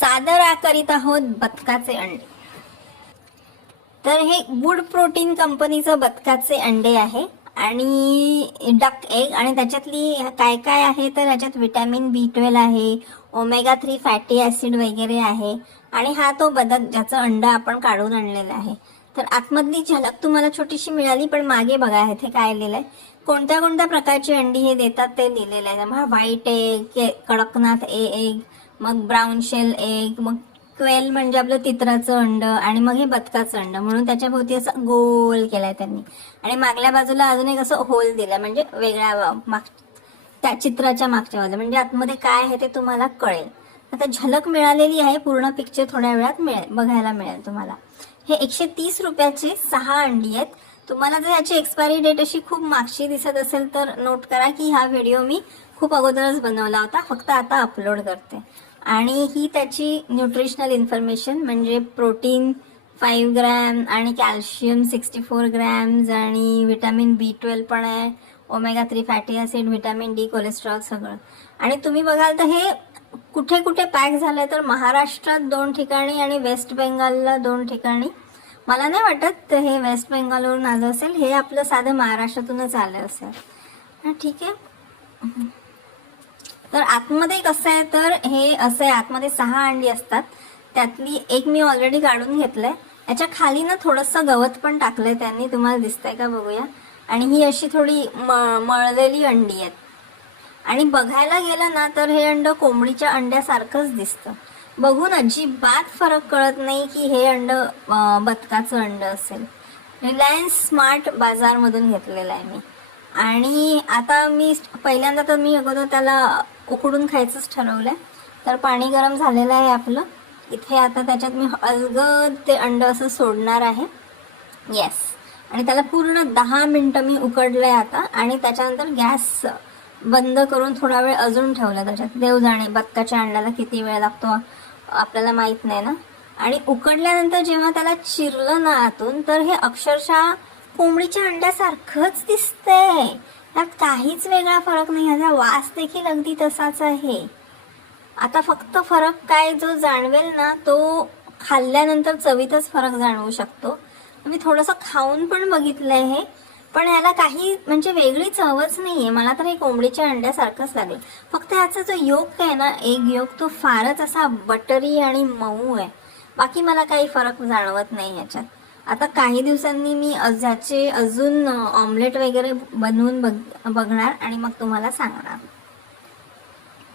सादर करीत आहोत बदकाचे अंडे. तर हे गुड प्रोटीन कंपनीचं बदकाचे अंडे आहे आणि डक एग, आणि त्याच्यातली काय काय आहे तर ह्याच्यात विटॅमिन B12 आहे, ओमेगा 3 फॅटी ऍसिड वगैरे आहे. आणि हा तो बदक ज्याचं अंड आपण काढून आणलेलं आहे. तर आतमधली झलक तुम्हाला छोटीशी मिळाली, पण मागे बघा इथे काय लिहिलंय, कोणत्या कोणत्या प्रकारची अंडी हे देतात ते लिहिलेलं आहे. मग व्हाईट एग, कडकनाथ एग, मग ब्राऊन शेल एग, मग क्वेल म्हणजे आपलं तित्राचं अंड, आणि मग हे बदकाचं अंड, म्हणून त्याच्या भोवती असं गोल केलाय त्यांनी. आणि मागल्या बाजूला अजून एक असं होल दिलाय, म्हणजे वेगळ्या त्या चित्राच्या मागच्या बाजूला, म्हणजे आतमध्ये काय आहे ते तुम्हाला कळेल. आता झलक मिळालेली आहे, पूर्ण पिक्चर थोड्या वेळात बघायला मिळेल तुम्हाला. हे 130 रुपयाचे 6 अंडी आहेत. तुम्हाला जर याची एक्सपायरी डेट अशी खूप मागची दिसत असेल तर नोट करा की हा व्हिडिओ मी खूप अगोदरच बनवला होता, फक्त आता अपलोड करते. आणि ही त्याची न्यूट्रिशनल इन्फॉर्मेशन म्हणजे प्रोटीन 5 ग्रॅम आणि कॅल्शियम 64 ग्रॅम्स आणि विटॅमिन B12 पण आहे, omega 3 fatty acid, vitamin D, cholesterol सगळं. आणि तुम्ही बघाल तर हे कुठे कुठे पॅक झालंय तर महाराष्ट्रात 2 ठिकाणी आणि वेस्ट बेंगालला 2 ठिकाणी. मला नाही वाटत हे वेस्ट बेंगालवरून आलं असेल, हे आपलं साधं महाराष्ट्रातूनच आलं असेल. ठीक आहे. तर आतमध्ये कसं आहे तर हे असं आहे, आतमध्ये 6 अंडी असतात, त्यातली एक मी ऑलरेडी काढून घेतलंय. याच्या खाली ना थोडंसं गवत पण टाकलंय त्यांनी, तुम्हाला दिसतंय का बघूया. आणि ही अशी थोडी मळलेली अंडी आहेत. आणि बघायला गेलं ना तर हे अंड कोंबडीच्या अंड्यासारखंच दिसतं. बघून अजिबात फरक कळत नाही की हे अंड बदकाचं अंड असेल. रिलायन्स स्मार्ट बाजारमधून घेतलेलं आहे मी. आणि आता मी पहिल्यांदा तर मी अगोदर त्याला उकडून खायचंच ठरवलंय. तर पाणी गरम झालेलं आहे आपलं. इथे आता त्याच्यात मी अलगद ते अंड असं सोडणार आहे. येस. आणि त्याला पूर्ण 10 मिनिटं मी उकडलंय आता. आणि त्याच्यानंतर गॅस बंद करून थोडा वेळ अजून ठेवला त्याच्यात. देव जाणे बदकाच्या अंड्याला किती वेळ लागतो आपल्याला माहित नाही ना. आणि उकडल्यानंतर जेव्हा त्याला चिरलं ना आतून, तर हे अक्षरशः कोंबडीच्या अंड्यासारखंच दिसतंय. त्यात काहीच वेगळा फरक नाही. ह्याचा वास देखील अगदी तसाच आहे. आता फक्त फरक काय जो जाणवेल ना तो खाल्ल्यानंतर चवीतच फरक जाणवू शकतो. मी थोडंसं खाऊन पण बघितलंय हे, पण याला काही म्हणजे वेगळी चवच नाहीये. मला तर हे कोंबडीच्या अंड्यासारखंच लागेल. फक्त ह्याचा जो योक आहे ना, एग योक, तो फारच असा बटरी आणि मऊ आहे. बाकी मला काही फरक जाणवत नाही ह्याच्यात. आता काही दिवसांनी मी ह्याचे अजून ऑमलेट वगैरे बनवून बघणार आणि मग तुम्हाला सांगणार.